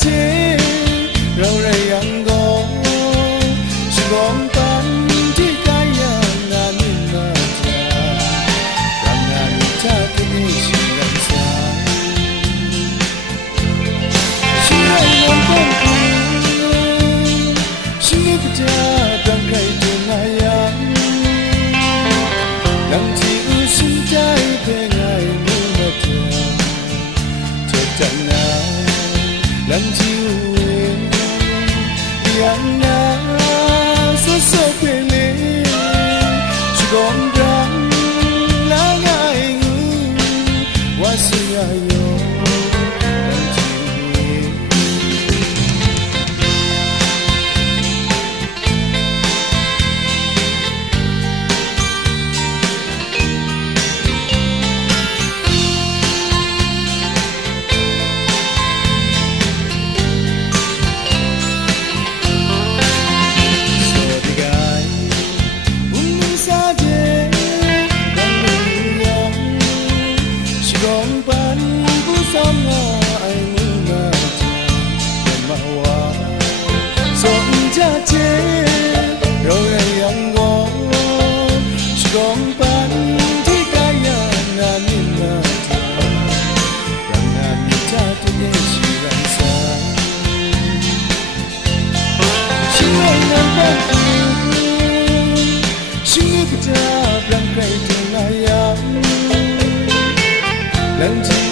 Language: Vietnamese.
thế rau rây ăn gò chỉ gom tan chỉ cái nhà nhìn mà cha làm nhà cha cái gì chỉ làm sao chỉ anh muốn con chỉ nghĩ cái cha đang gây chuyện này làm gì ư xin trái về ngày mưa mà chẳng nào làm chiều em yang na so so pele chỉ còn đang lá ngại ngừ qua sự ayo làm chiều em Hãy subscribe cho kênh Ghiền Mì Gõ để không bỏ lỡ những video hấp dẫn.